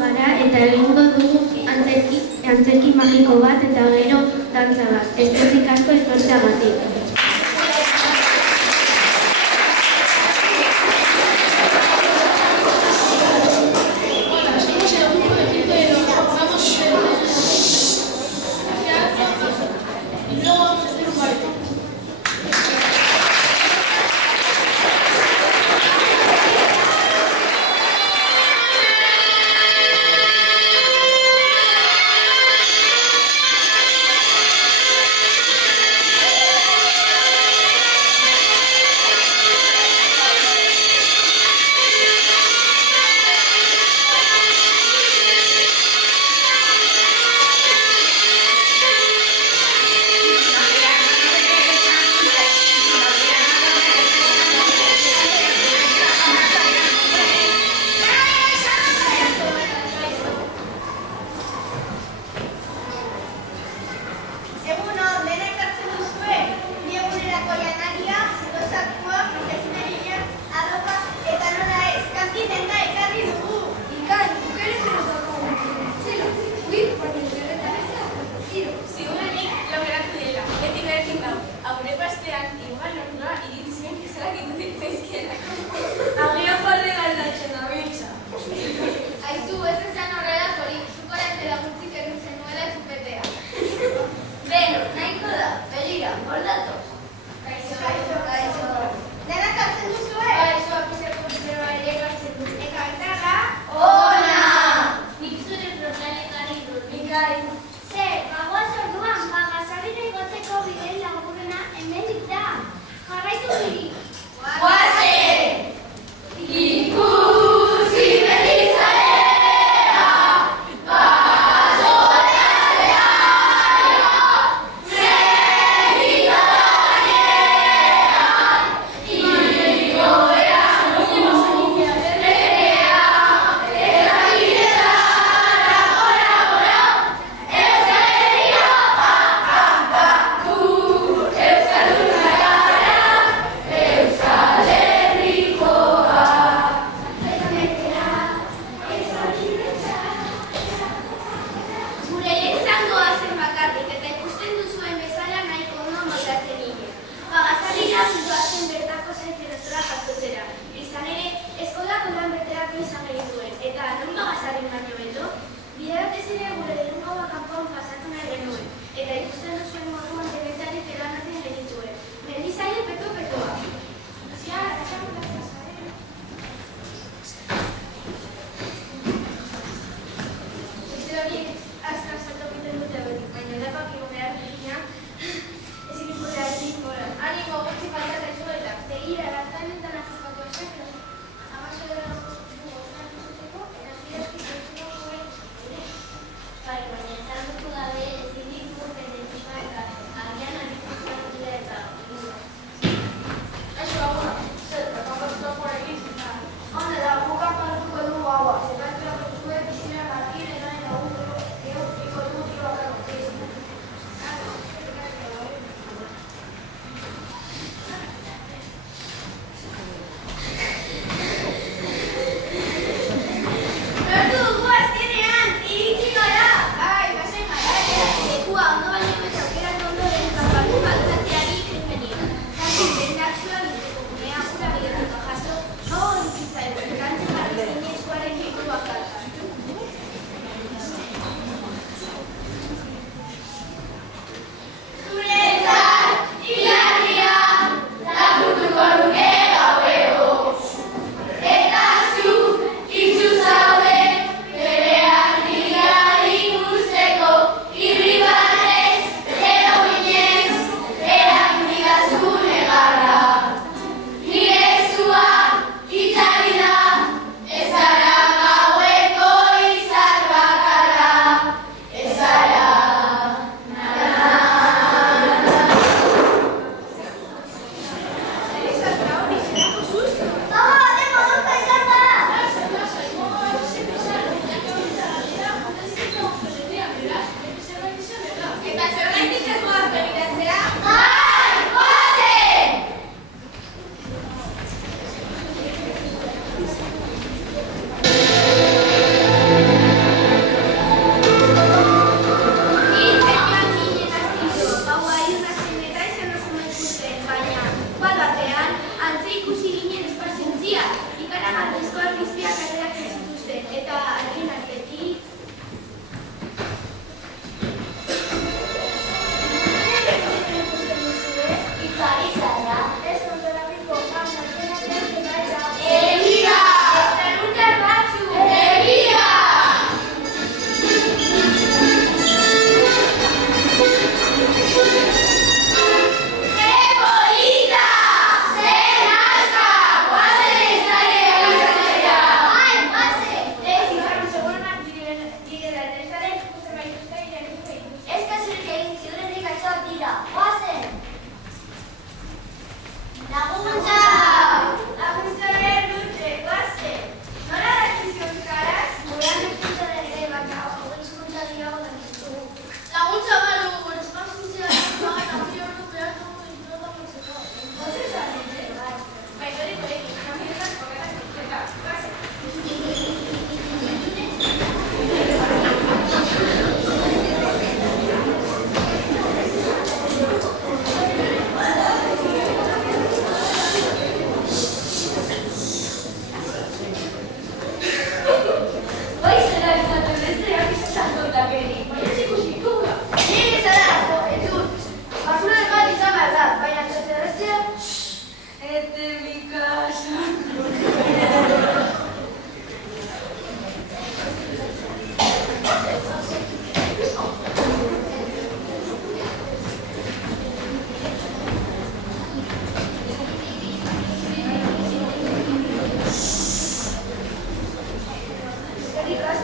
gara eta egingo dugu antzerki magiko bat eta gero dantza bat. Eskerrik asko etortzeagatik. Baina, zerratu gabe, ezin ditu, bete txipak, agian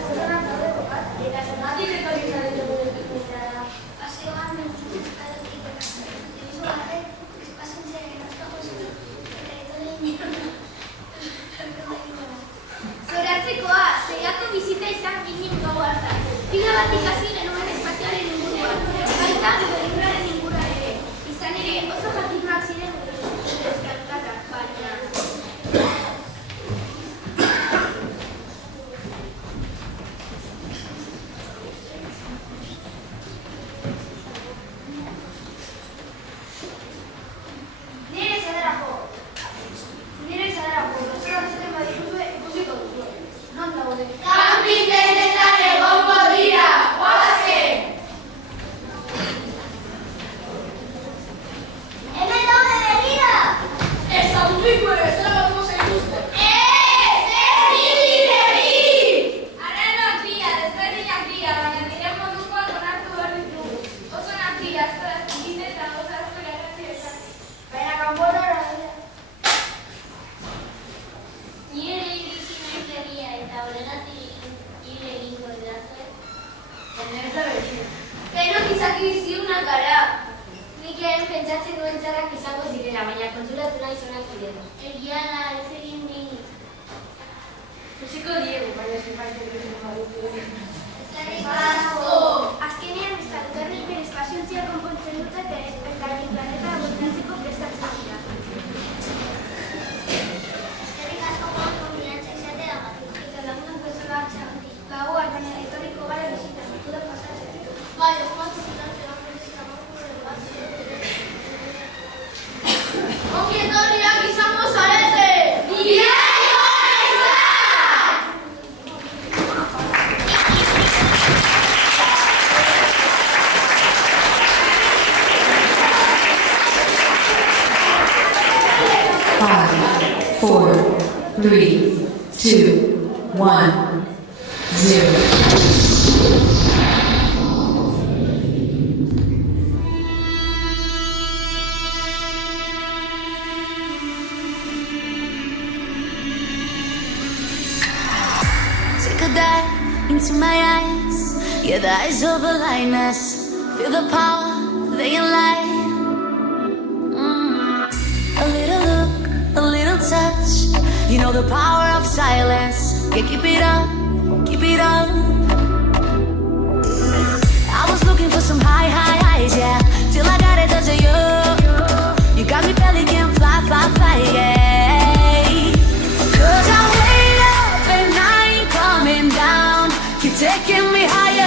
pertsonak daude jokatzen. Eta zergatik etorri zarete gure piknikara? Paseoan mentzukaletik eta telebizo batek espaziontziaren askako zen eta etorri Zoratzekoa, zeiako bizita izan ginen gau hartan. Pila bat ikasi genuen espazioaren inguruan, baita gure libraren inguruan ere. Izan ere oso jakituak ziren gure euskalkatak, baina... Nire zadarako, bezala zuten badituzue ikusiko duzu. Non daude? Kanpin denetan egongo dira, goazen! Hemen daude begira! Ez aurriko ere, zera batuko zaituzte. Arranoak dira, desberdinak dira, baina nire modukoak onartu behar ditugu. Oso onak dira, asko egite eta oso asko irakatsi dezake. Baina kanpotara dira. Nire iritsi naiz egia eta horregatik hile egingo didazue. Baina ez da beti. Denok izaki biziunak gara. Nik eren pentsatzen duen txarrak izango zirela, baina konturatu nahi zonak direla. Egia da, ez egin nik. Utziko diegu, baina zenbait egiten badugu. Azkenean ez da dutarrik bere espaziontzia konpontzen dute eta elkarren planeta abortatzeko prestatzen dira. Eskerrik asko konbidantza izateagatik. Eta lagunak bezala hartzeagatik. Gauak, baina etorriko gara bisita, mutuda pasatzen. Bai, osmatu zitantzera prezizamako Ongi etorriak izango zarete! Bideari gona izan! Five, four, three, two, one, zero. Take a dive into my eyes. Yeah, the eyes of a lioness. Feel the power, they can lie. A little look, a little touch. You know the power of silence. Yeah, keep it up, keep it up. I was looking for some high highs, yeah. Till I got a touch of you. You got me belly can fly, yeah. 'Cause I wait up and I ain't coming down. Keep taking me higher.